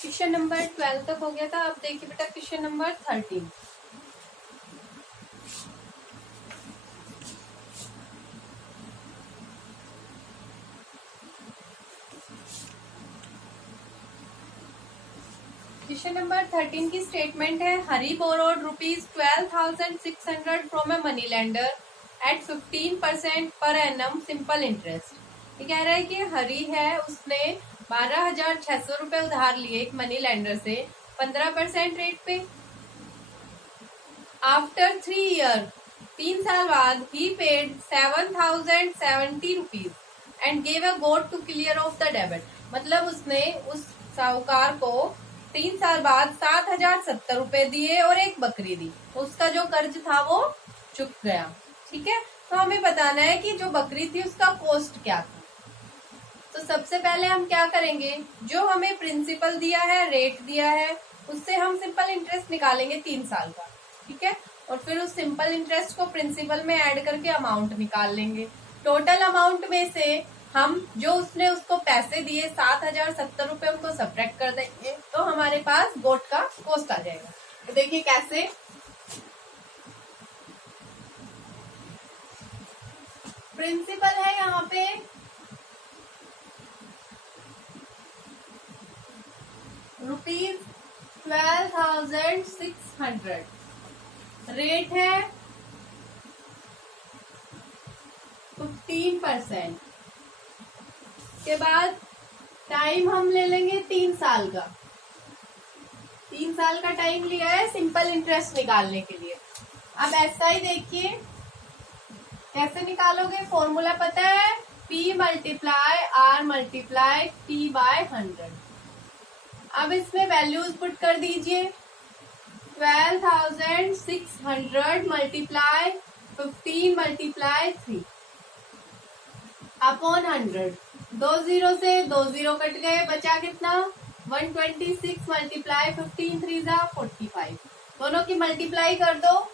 Question number 12 तक हो गया था। अब देखिए बेटा क्वेश्चन नंबर 13। क्वेश्चन नंबर 13 की स्टेटमेंट है, Hari borrowed ₹12,600 from a money lender at 15% per annum simple interest. ये कह रहा है कि हरी है, उसने 12,600 रुपए उधार लिए एक मनी लेंडर से 15% रेट पे। आफ्टर 3 ईयर, 3 साल बाद, he paid 7,070 rupees and gave a goat to clear off the debit. मतलब उसने उस साहूकार को 3 साल बाद 7,070 रुपए दिए और एक बकरी दी, तो उसका जो कर्ज था वो चुक गया। ठीक है, तो हमें बताना है कि जो बकरी थी उसका कॉस्ट क्या था। तो सबसे पहले हम क्या करेंगे, जो हमें प्रिंसिपल दिया है, रेट दिया है, उससे हम सिंपल इंटरेस्ट निकालेंगे 3 साल का। ठीक है, और फिर उस सिंपल इंटरेस्ट को प्रिंसिपल में ऐड करके अमाउंट निकाल लेंगे। टोटल अमाउंट में से हम जो उसने उसको पैसे दिए 7,070 रुपए, उनको सब्ट्रैक्ट कर देंगे, तो हमारे पास गोट का कॉस्ट आ जाएगा। तो देखिए कैसे, प्रिंसिपल है यहाँ पे ₹12,600, रेट है 15%। के बाद टाइम हम ले लेंगे 3 साल का। 3 साल का टाइम लिया है सिंपल इंटरेस्ट निकालने के लिए। अब ऐसा ही देखिए कैसे निकालोगे, फॉर्मूला पता है, P multiply R multiply T by 100। अब इसमें वैल्यूज पुट कर दीजिए, 12,600 मल्टीप्लाई 15 मल्टीप्लाई 3 अपॉन 100। 2 जीरो से 2 जीरो कट गए, बचा कितना, 126 मल्टीप्लाई 15 3 जा 45। दोनों की मल्टीप्लाई कर दो,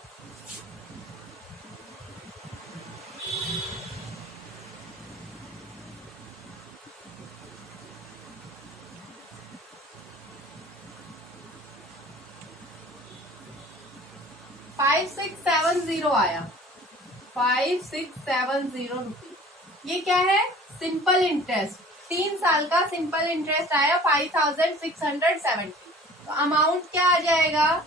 ₹5670 आया, 5670 रुपीज। ये क्या है, सिंपल इंटरेस्ट, 3 साल का सिंपल इंटरेस्ट आया 5670। तो अमाउंट क्या आ जाएगा,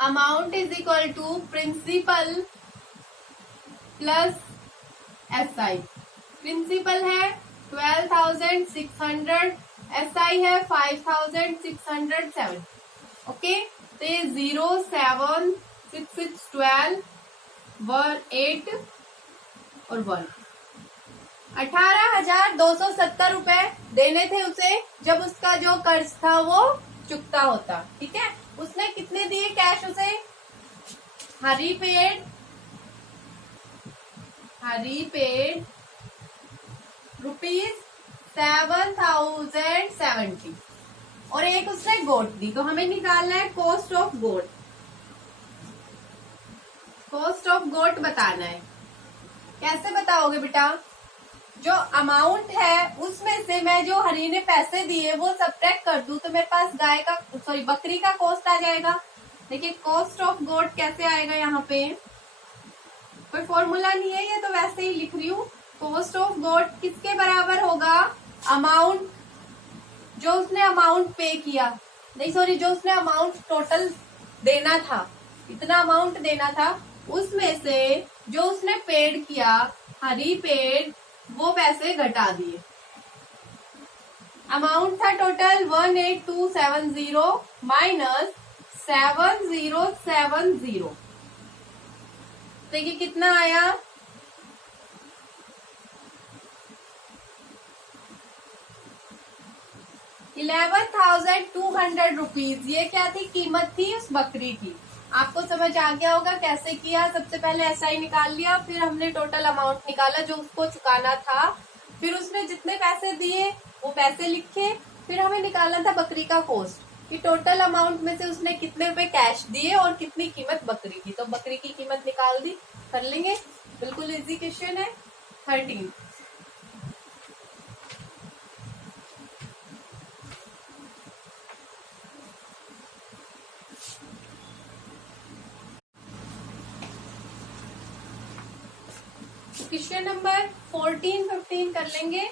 amount is equal to principal plus SI। Principal है 12,600, SI है 5,670। ओके, तो ये 0 7 6 6 12 1 8 और 1, 18,270 रुपए देने थे उसे जब उसका जो कर्ज था वो चुकता होता। ठीक है, उसने कितने दिए कैश उसे, हरी पेड ₹7,070 और एक उसने गोट दी। तो हमें निकालना है cost of goat. Cost of goat बताना है। कैसे बताओगे बेटा, जो अमाउंट है उसमें से मैं जो हरी ने पैसे दिए वो सब्ट्रैक्ट कर दूं तो मेरे पास बकरी का कॉस्ट आ जाएगा। देखिए कॉस्ट ऑफ गोट कैसे आएगा, यहाँ पे कोई फॉर्मूला नहीं है, ये तो वैसे ही लिख रही हूँ। कॉस्ट ऑफ गोट किसके बराबर होगा, अमाउंट जो उसने अमाउंट पे किया, नहीं सॉरी, जो उसने अमाउंट टोटल देना था, इतना अमाउंट देना था, उसमें से जो उसने पेड किया, हरी पेड, वो पैसे घटा दिए। अमाउंट था टोटल 18270 माइनस 7070। देखिए कितना आया, 11,200 रुपीज। ये क्या थी, कीमत थी उस बकरी की। आपको समझ आ गया होगा कैसे किया। सबसे पहले SI निकाल लिया, फिर हमने टोटल अमाउंट निकाला जो उसको चुकाना था, फिर उसने जितने पैसे दिए वो पैसे लिखे, फिर हमें निकालना था बकरी का कॉस्ट कि टोटल अमाउंट में से उसने कितने रुपए कैश दिए और कितनी कीमत बकरी की। तो बकरी की कीमत निकाल दी, कर लेंगे, बिल्कुल इजी क्वेश्चन है। 13 क्वेश्चन नंबर 14, 15 कर लेंगे।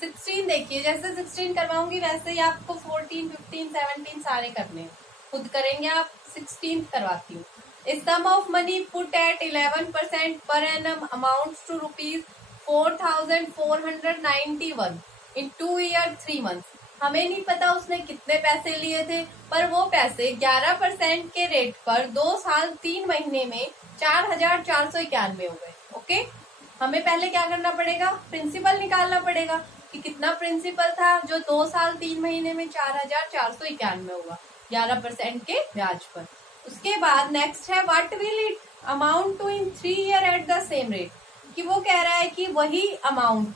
16 देखिए, जैसे 16 करवाऊंगी वैसे ही आपको 14, 15, 17 सारे करने हैं, खुद करेंगे आप। 16 करवाती हूँ। A sum of money put at 11% per annum amounts to rupees 4,491 in 2 years 3 months. हमें नहीं पता उसने कितने पैसे लिए थे, पर वो पैसे 11% के रेट पर 2 साल 3 महीने में 4,491 हो गए। ओके, हमें पहले क्या करना पड़ेगा, प्रिंसिपल निकालना पड़ेगा कि कितना प्रिंसिपल था जो 2 साल 3 महीने में 4,491 हुआ 11% के ब्याज पर। उसके बाद नेक्स्ट है what will it amount to in 3 year at the same rate, कि वो कह रहा है कि वही अमाउंट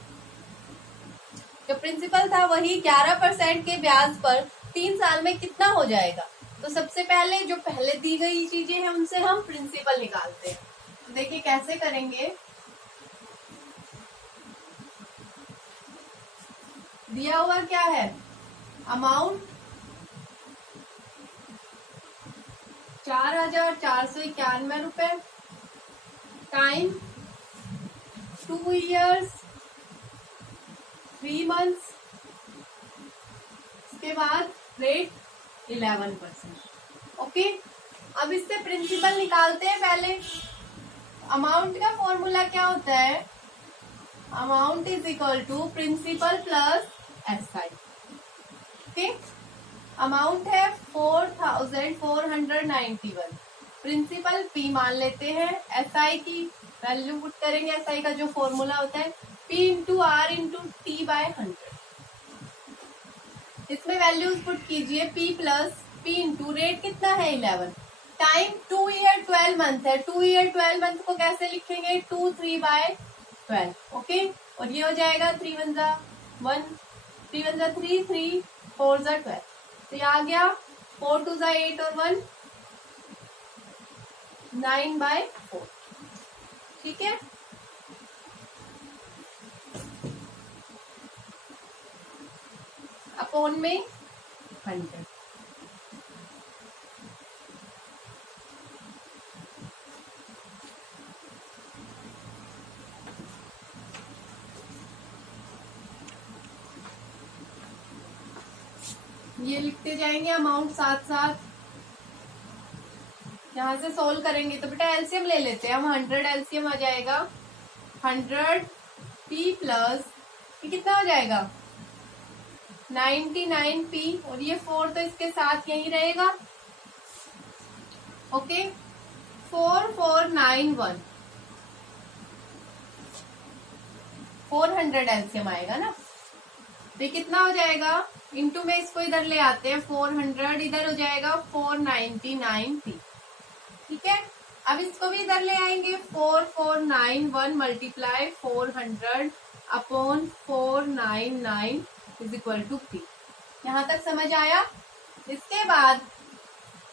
जो प्रिंसिपल था वही 11% के ब्याज पर 3 साल में कितना हो जाएगा। तो सबसे पहले जो पहले दी गई चीजें हैं उनसे हम प्रिंसिपल निकालते हैं। तो देखिए कैसे करेंगे। दिया हुआ क्या है, अमाउंट 4,491 रुपए टाइम 2 ईयर्स 3 मंथ्स, उसके बाद रेट 11%। ओके, अब इससे प्रिंसिपल निकालते हैं। पहले अमाउंट का फॉर्मूला क्या होता है, amount is equal to principal plus SI। Okay, amount है 4,491, प्रिंसिपल P मान लेते हैं, SI की वैल्यू पुट करेंगे। SI का जो फॉर्मूला होता है P into R into T/100। इसमें वैल्यूज पुट कीजिए, P plus P into rate कितना है 11, टाइम 2 ईयर 12 मंथ है। 2 ईयर 12 मंथ को कैसे लिखेंगे, 2 3/12। ओके, और ये हो जाएगा 3 1 1 3 1 3 3 4 12। तो ये आ गया 4 2 8 और 1 9/4। ठीक है, अपॉन में 100। ये लिखते जाएंगे अमाउंट साथ साथ। यहां से सोल्व करेंगे तो बेटा एलसीएम ले लेते हैं हम। 100 एलसीएम आ जाएगा, 100 P प्लस ये कितना हो जाएगा 99 P, और ये 4 तो इसके साथ यही रहेगा। ओके, 4491 400 एलसीएम आएगा ना। तो ये कितना हो जाएगा, इंटू में इसको इधर ले आते हैं, 400 इधर हो जाएगा 499 P। ठीक है, अब इसको भी इधर ले आएंगे, 4491 multiply 400 upon 499 is equal to P। यहां तक समझ आया। इसके बाद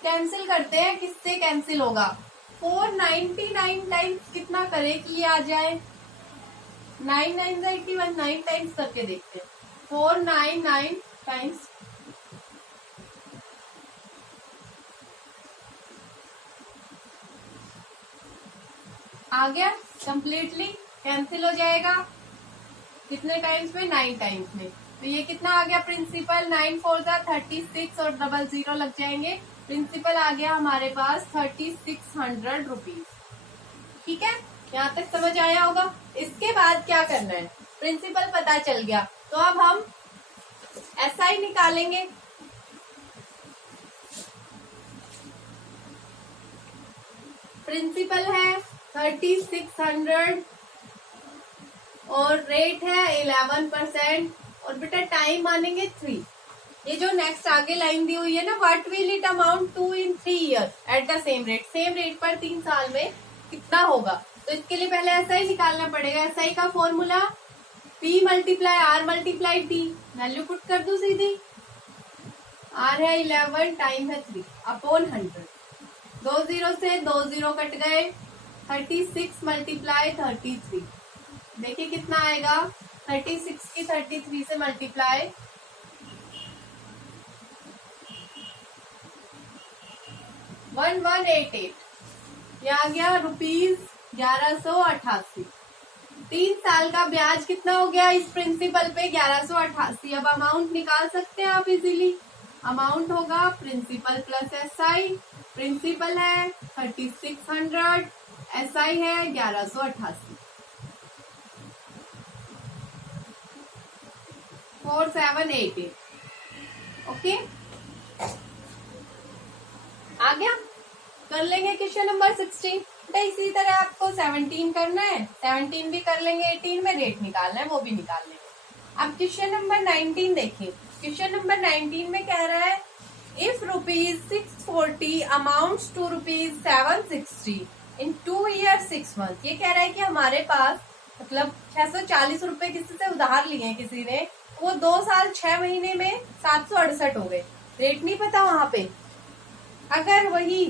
कैंसिल करते हैं, किससे कैंसिल होगा, 499 टाइम्स कितना करे कि ये आ जाए 9 9 81, 9 टाइम्स करके देखते हैं। 499 टाइम्स आ गया, कंप्लीटली कैंसिल हो जाएगा। कितने टाइम्स में, 9 टाइम्स में। तो ये कितना आ गया प्रिंसिपल, 9 4 36 और 00 लग जाएंगे। प्रिंसिपल आ गया हमारे पास 3600 रुपीज। ठीक है, यहाँ तक समझ आया होगा। इसके बाद क्या करना है, प्रिंसिपल पता चल गया तो अब हम SI निकालेंगे। प्रिंसिपल है 3600 और रेट है 11%, और बेटा टाइम मानेंगे 3। ये जो नेक्स्ट आगे लाइन दी हुई है ना, what will it amount to in 3 year at the same rate, same rate पर 3 साल में कितना होगा। तो इसके लिए पहले SI निकालना पड़ेगा। SI का formula P multiply R multiply T, value put कर दू सीधी। R है 11, टाइम है 3 अपॉन 100। 2 0 से 2 0 कट गए, 36 मल्टीप्लाई 33। देखिए कितना आएगा, 36 की 33 से मल्टीप्लाई 1188, ये आ गया ₹1188। 3 साल का ब्याज कितना हो गया इस प्रिंसिपल पे? 1188। अब अमाउंट निकाल सकते हैं आप इजीली। अमाउंट होगा प्रिंसिपल प्लस एसआई। प्रिंसिपल है 3600, एसआई है 1188। 4788। ओके, आ गया। कर लेंगे क्वेश्चन नंबर 16। तो इसी तरह आपको 17 करना है, 17 भी कर लेंगे। 18 में रेट निकालना है, वो भी निकाल लेंगे। अब क्वेश्चन नंबर 19 देखिए। क्वेश्चन नंबर 19 में कह रहा है if ₹640 amounts to ₹760 in 2 years 6 months। ये कह रहा है कि हमारे पास मतलब 640 रुपए किसी से उधार लिए हैं किसी ने, वो 2 साल 6 महीने में 768 हो गए। रेट नहीं पता वहां पे। अगर वही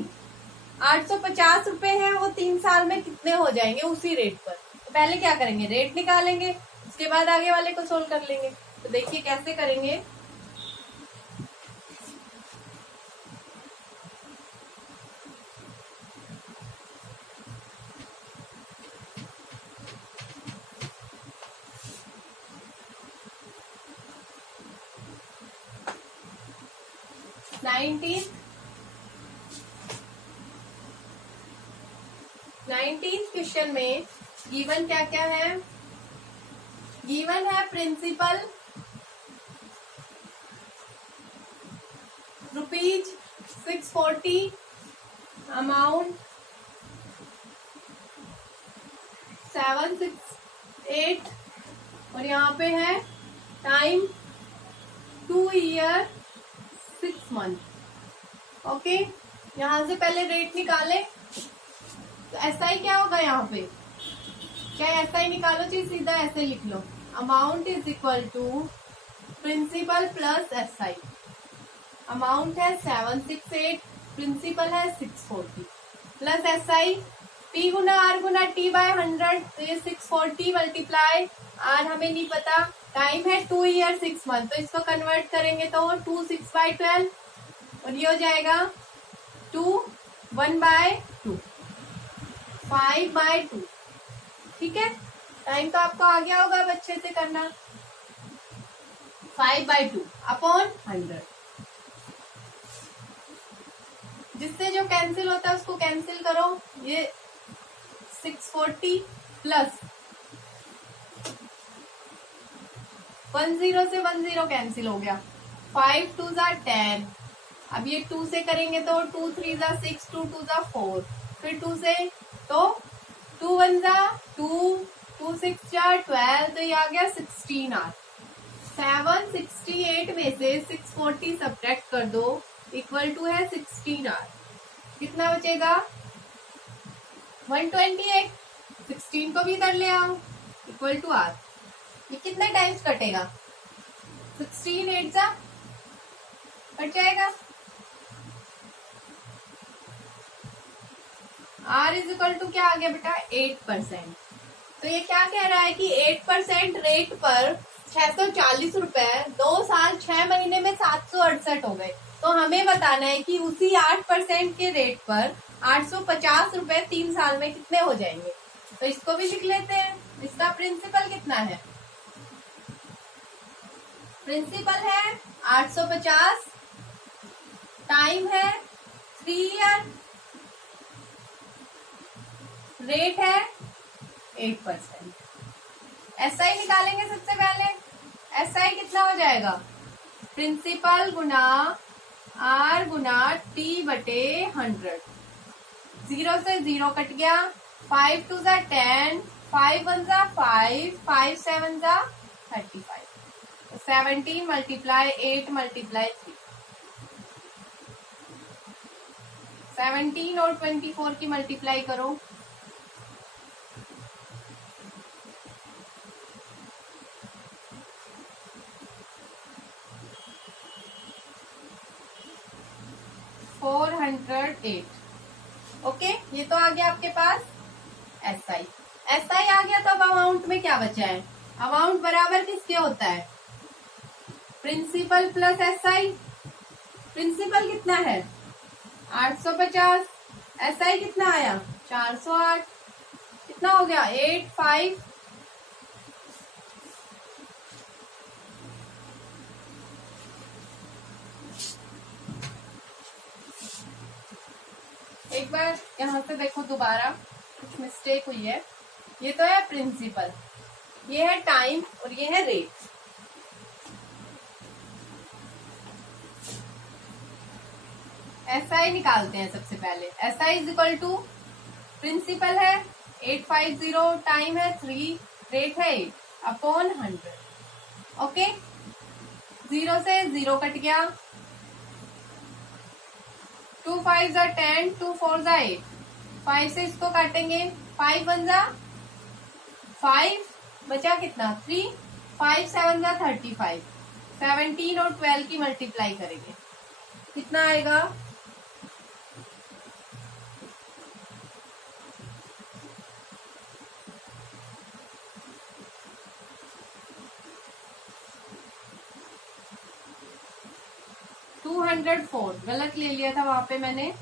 850 रुपए है, वो 3 साल में कितने हो जाएंगे उसी रेट पर? तो पहले क्या करेंगे, रेट निकालेंगे, उसके बाद आगे वाले को सोल्व कर लेंगे। तो देखिए कैसे करेंगे। नाइनटीन क्वेश्चन में गिवन क्या क्या है? गिवन है प्रिंसिपल ₹640, अमाउंट 768 और यहाँ पे है टाइम 2 year 6 month। ओके, यहाँ से पहले रेट निकाले। तो एसआई क्या होगा यहाँ पे? क्या एसआई निकालो चाहिए, सीधा ऐसे लिख लो। Amount is equal to principal plus SI. Amount है 768, प्रिंसिपल है 640 प्लस एसआई पी गुना आर गुना टी बाय 100। तो ये 640 मल्टीप्लाई आर हमें नहीं पता। टाइम है 2 year 6 month। तो इसको कन्वर्ट करेंगे तो 2 6 by 12 और ये हो जाएगा 2 1 by 2 5 by 2। ठीक है, टाइम तो आपको आ गया होगा, अब अच्छे से करना। 5 by 2 अपॉन 100। जिससे जो कैंसिल होता है उसको कैंसिल करो। ये 640 प्लस 10 से 10 कैंसिल हो गया। 5 2 जा 10। अब ये 2 से करेंगे तो 2 3 जा 6, 2 2 जा 4, फिर 2 से तो 2 1 जा 2, 2 6 जा 12। तो ये आ गया 16 आर। 768 में से 640 सब्ट्रैक्ट कर दो, इक्वल टू है 16 आर। कितना बचेगा? 128। 16 को भी इधर ले आओ, इक्वल टू आर। ये कितने टाइम्स कटेगा? 16 8 जा कट जाएगा। आर इज इक्वल टू क्या आ गया बेटा? 8%। तो ये क्या कह रहा है कि 8% रेट पर 640 रुपए 2 साल 6 महीने में 768 हो गए। तो हमें बताना है कि उसी 8% के रेट पर 850 रुपए 3 साल में कितने हो जाएंगे। तो इसको भी लिख लेते हैं। इसका प्रिंसिपल कितना है? प्रिंसिपल है 850, टाइम है 3 ईयर, रेट है 8%। एसआई निकालेंगे सबसे पहले। एसआई कितना हो जाएगा? प्रिंसिपल गुना आर गुना टी बटे 100। 0 से 0 कट गया। 5 2 जा 10, 5 1 जा 5, 5 7 जा 35। 17 मल्टीप्लाई 8 मल्टीप्लाई 3। 17 और 24 की मल्टीप्लाई करो। ओके, ये तो आ गया आपके पास एसआई। एसआई आ गया, तो अब अमाउंट में क्या बचा है? अमाउंट बराबर किसके होता है? Principal plus SI. प्रिंसिपल कितना है? 850। एसआई कितना आया? 408। कितना हो गया? 8 5 एक बार यहाँ से देखो दोबारा, कुछ मिस्टेक हुई है। ये तो है प्रिंसिपल, ये है टाइम और ये है रेट। SI निकालते हैं सबसे पहले। SI is equal to, principal है 850, टाइम है 3, रेट है 8 अपॉन 100। ओके, 0 से 0 कट गया, 2 5 जा 10, 2 4 जा 8, 5 से इसको काटेंगे, 5 1 जा 5, बचा कितना 3, 5 7 जा 35, 17 और 12 की मल्टीप्लाई करेंगे, कितना आएगा 204। गलत ले लिया था वहां पे मैंने।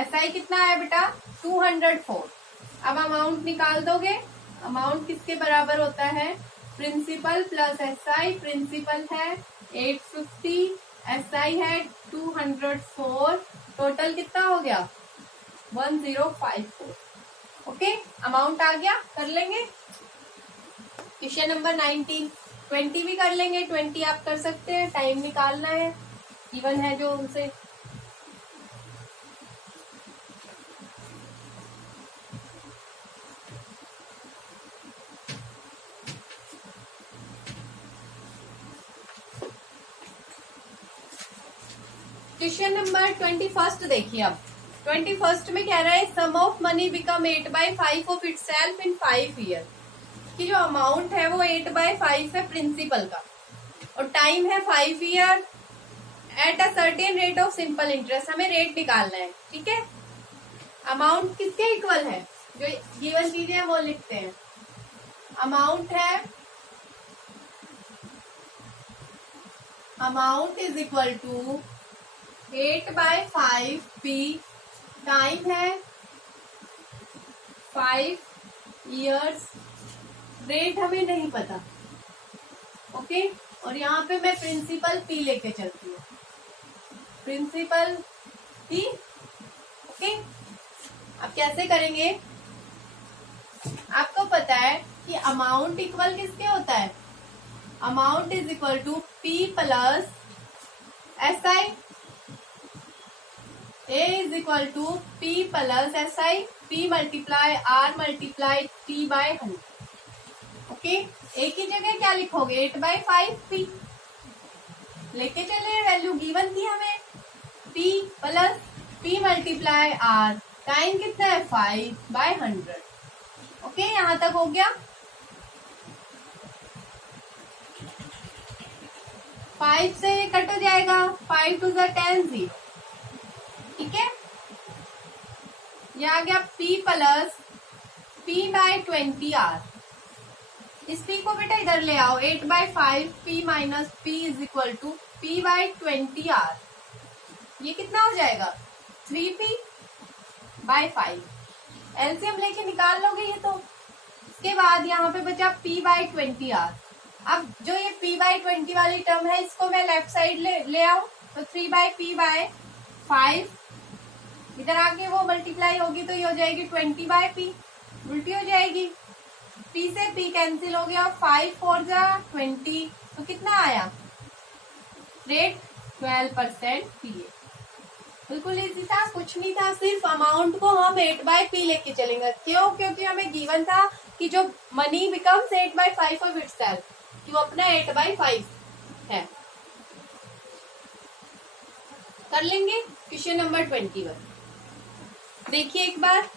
SI कितना है बेटा 204। अब अमाउंट निकाल दोगे, अमाउंट किसके बराबर होता है, प्रिंसिपल प्लस SI। प्रिंसिपल है 850, SI है 204, टोटल कितना हो गया 1054। ओके, अमाउंट आ गया। कर लेंगे क्वेश्चन नंबर 19। 20 भी कर लेंगे, 20 आप कर सकते हैं, टाइम निकालना है, इवन है जो उनसे। क्वेश्चन नंबर 21 देखिए। अब 21 में कह रहा है sum of money become 8/5 of itself in 5 year. कि जो अमाउंट है वो 8/5 है प्रिंसिपल का, और टाइम है 5 year, at a certain rate of simple interest. हमें रेट निकालना है, ठीक है। अमाउंट किसके इक्वल है, जो गिवन चीजें हैं वो लिखते हैं। अमाउंट है, amount is equal to 8/5 P, time है 5 ईयर्स, रेट हमें नहीं पता। ओके, और यहाँ पे मैं प्रिंसिपल P लेके चलती हूँ, प्रिंसिपल P। ओके, अब कैसे करेंगे, आपको पता है कि अमाउंट इक्वल किसके होता है, amount is equal to P plus SI। A is equal to P plus SI, P multiply R multiply T/100। Okay, A की जगह क्या लिखोगे 8/5 P, लेके चले, वैल्यू गिवन थी हमें, P plus P multiply R, time कितना है 5/100। ओके, यहां तक हो गया। 5 से कट हो जाएगा, 5 2 10 0, ठीक है। ये आ गया P प्लस P/20R। इस P को बेटा इधर ले आओ, 8/5 P minus P is equal to P/20R। ये कितना हो जाएगा 3P/5। एलसीएम लेके निकाल लोगे ये तो। इसके बाद यहाँ पे बचा P/20R। अब जो ये P/20 वाली टर्म है इसको मैं लेफ्ट साइड ले आऊं, तो 3/P/5, इधर आके वो मल्टीप्लाई होगी तो ये हो जाएगी 20/P, उल्टी हो जाएगी, P से P कैंसिल हो गया, 5 4 जा 20, तो कितना आया रेट 12% PA। बिल्कुल इजी था, कुछ नहीं था, सिर्फ अमाउंट को हम 8/P लेके चलेंगे। क्यों, क्योंकि हमें गिवन था कि जो मनी बिकम्स 8/5 ऑफ इटसेल्फ, कि वो अपना 8/5 है। कर लेंगे क्वेश्चन नंबर 21। देखिए एक बार,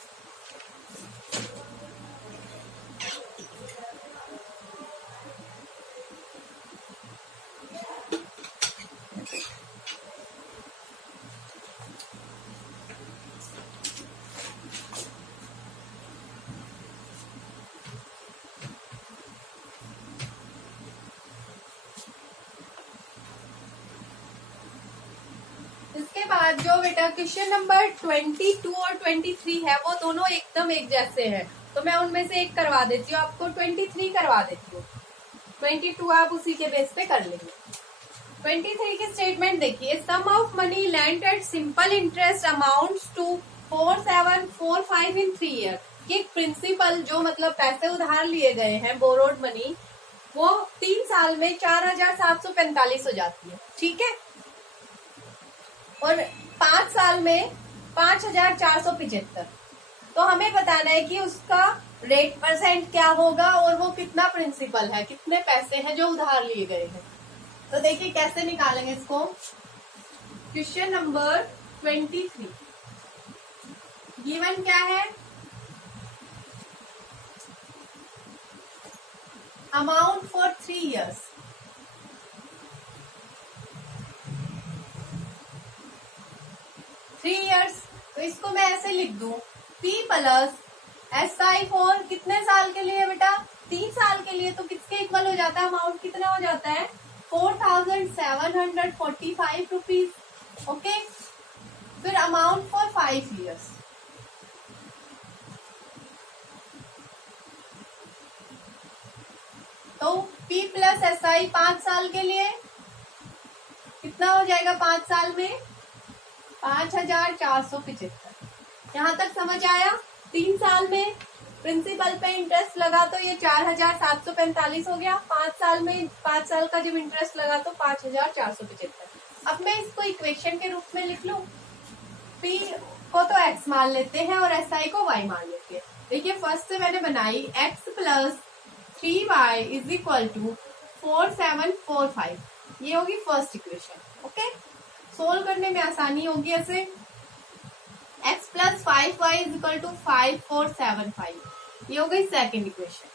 इसके बाद जो बेटा क्वेश्चन नंबर 22 और 23 है वो दोनों एकदम एक जैसे हैं, तो मैं उनमें से एक करवा देती हूँ, आपको 23 करवा देती हूँ, 22 आप उसी के बेस पे कर लेंगे। 23 की स्टेटमेंट देखिए, sum of money lent at simple interest amounts to 4745 in 3 year. कि प्रिंसिपल जो मतलब पैसे उधार लिए गए हैं, बोरोड मनी, वो 3 साल में 4745 हो जाती है, ठीक है। और 5 साल में 5475। तो हमें बताना है कि उसका रेट परसेंट क्या होगा और वो कितना प्रिंसिपल है, कितने पैसे हैं जो उधार लिए गए हैं। तो देखिए कैसे निकालेंगे इसको। क्वेश्चन नंबर 23 गिवन क्या है, अमाउंट फॉर 3 ईयर्स। तो इसको मैं ऐसे लिख दूं, P प्लस SI फॉर कितने साल के लिए बेटा, 3 साल के लिए। तो किसके इक्वल हो जाता है, अमाउंट कितना हो जाता है, 4745 रुपीज। ओके, फिर अमाउंट फॉर 5 ईयर्स, तो P प्लस SI 5 साल के लिए कितना हो जाएगा, 5 साल में 5475। यहाँ तक समझ आया। 3 साल में प्रिंसिपल पे इंटरेस्ट लगा तो ये 4745 हो गया। 5 साल में 5 साल का जब इंटरेस्ट लगा तो 5475। अब मैं इसको इक्वेशन के रूप में लिख लूं। P को तो x मान लेते हैं और SI को y मान लेते हैं। देखिए फर्स्ट से मैंने बनाई x plus 3y is equal to 4745, ये होगी फर्स्ट इक्वेशन। ओके, सोल्व करने में आसानी होगी ऐसे। x plus 5y is equal to 5475, ये हो गई सेकेंड इक्वेशन।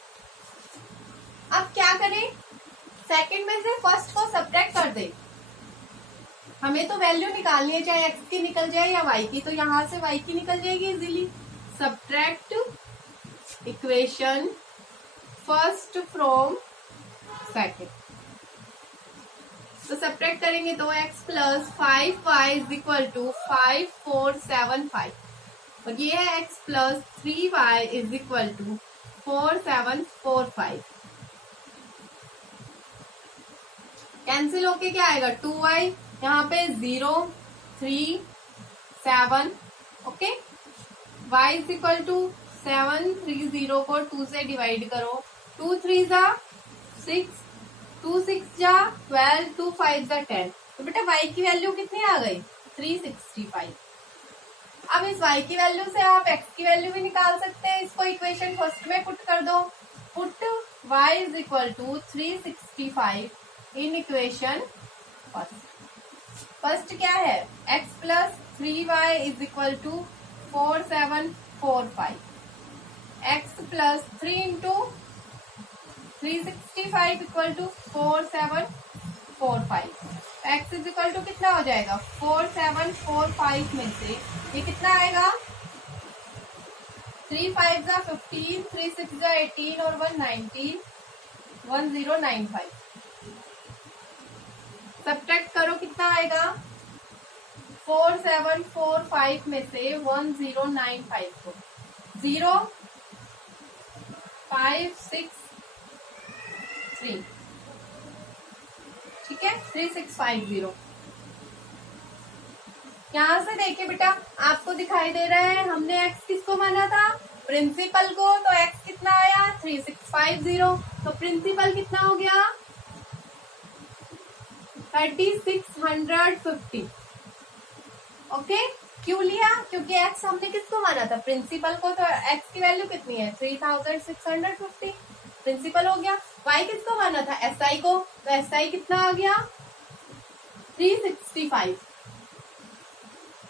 अब क्या करें, सेकेंड में से फर्स्ट को सब्ट्रैक्ट कर दे। हमें तो वैल्यू निकालनी है, चाहे x की निकल जाए या y की। तो यहां से y की निकल जाएगी easily. Subtract equation first from second. तो सब्ट्रैक्ट करेंगे तो x plus 5y is equal to 5475, और ये है x plus 3y is equal to 4745। Cancel होके क्या आएगा, 2y, यहाँ पे 0 3 7। Okay, y is equal to 730 को 2 से डिवाइड करो, 2 3 जा 6, 2 6 जा 12, 2 5 जा 10। तो बेटा y की वैल्यू कितनी आ गई, 365। अब इस y की वैल्यू से आप x की वैल्यू भी निकाल सकते हैं। इसको इक्वेशन फर्स्ट में पुट कर दो। Put y is equal to 365 in equation first. First क्या है, x plus 3y is equal to 4745, x plus 3 into 365 equal to 4745। x is equal to कितना हो जाएगा, 4745 में से ये कितना आएगा, 3 5 जा 15, 3 6 जा 18 और 1 19, 1095। सब्ट्रैक्ट करो कितना आएगा, 4745 में से 1095 को 0 5 6 3, ठीक है, 3650। यहां से देखिए बेटा, आपको दिखाई दे रहा है हमने x किसको माना था, प्रिंसिपल को। तो x कितना आया, 3650। तो प्रिंसिपल कितना हो गया, 3650। ओके, क्यों लिया, क्योंकि x हमने किसको माना था, प्रिंसिपल को। तो x की वैल्यू कितनी है, 3650 प्रिंसिपल हो गया। y किसको माना था, SI को। तो SI कितना आ गया, 365।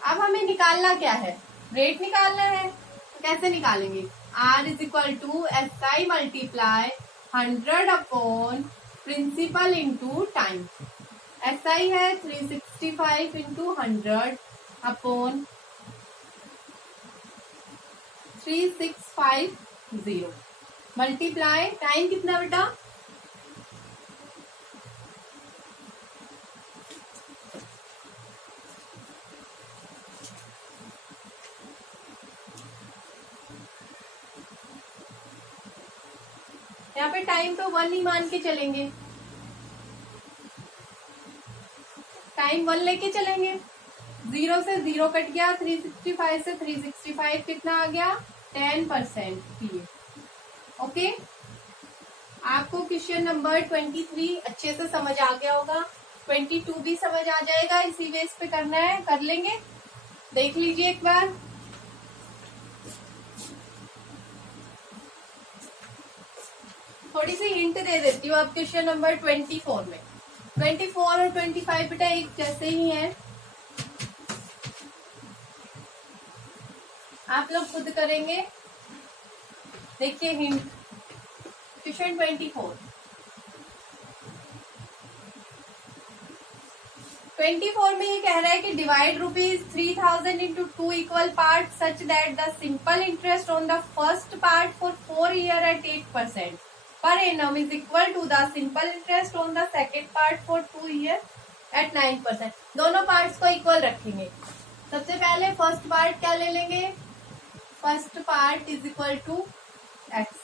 अब हमें निकालना क्या है, रेट निकालना है। तो कैसे निकालेंगे, R is equal to SI multiply 100 upon principal into time. SI है 365 इंटू 100 अपॉन 3650 मल्टीप्लाई टाइम कितना बेटा, यहाँ पे टाइम तो 1 ही मान के चलेंगे, टाइम 1 लेके चलेंगे। 0 से 0 कट गया, 365 से 365 कितना आ गया, 10% पीए। ओके, आपको क्वेश्चन नंबर 23 अच्छे से समझ आ गया होगा, 22 भी समझ आ जाएगा, इसी बेस पे करना है, कर लेंगे। देख लीजिए एक बार। थोड़ी सी हिंट दे देती हूँ अब क्वेश्चन नंबर 24 में। 24 और 25 बेटा एक जैसे ही हैं, आप लोग खुद करेंगे। देखिए हिंट, क्वेश्चन 24 में ये कह रहा है कि divide ₹3000 into 2 equal parts such that the simple interest on the first part for 4 years at 8% per annum is equal to the simple interest on the second part for 2 years at 9%। दोनों parts को equal रखेंगे। सबसे पहले first part क्या ले लेंगे, first part is equal to x.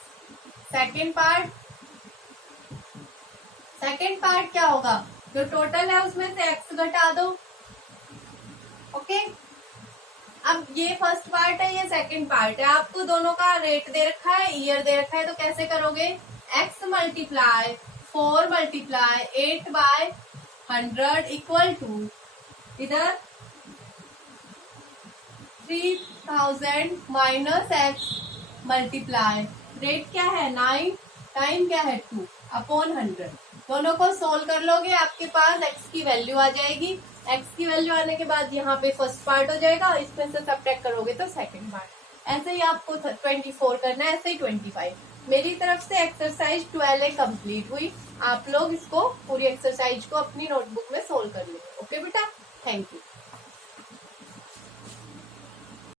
Second part क्या होगा, जो टोटल है उसमें से एक्स घटा दो। ओके, अब ये फर्स्ट पार्ट है, ये सेकंड पार्ट है, आपको दोनों का रेट दे रखा है, ईयर दे रखा है, तो कैसे करोगे, x multiply 4 multiply 8/100 equal to इधर 3000 माइनस एक्स मल्टीप्लाई रेट क्या है 9, टाइम क्या है 2 अपॉन 100। दोनों को सोल्व कर लोगे, आपके पास x की वैल्यू आ जाएगी। x की वैल्यू आने के बाद यहाँ पे फर्स्ट पार्ट हो जाएगा, इसमें से सब्ट्रैक्ट करोगे तो सेकंड पार्ट। ऐसे ही आपको 24 करना है, ऐसे ही 25। मेरी तरफ से एक्सरसाइज 12 कंप्लीट हुई। आप लोग इसको पूरी एक्सरसाइज को अपनी नोटबुक में सोल्व कर लेंगे। ओके बेटा, थैंक यू।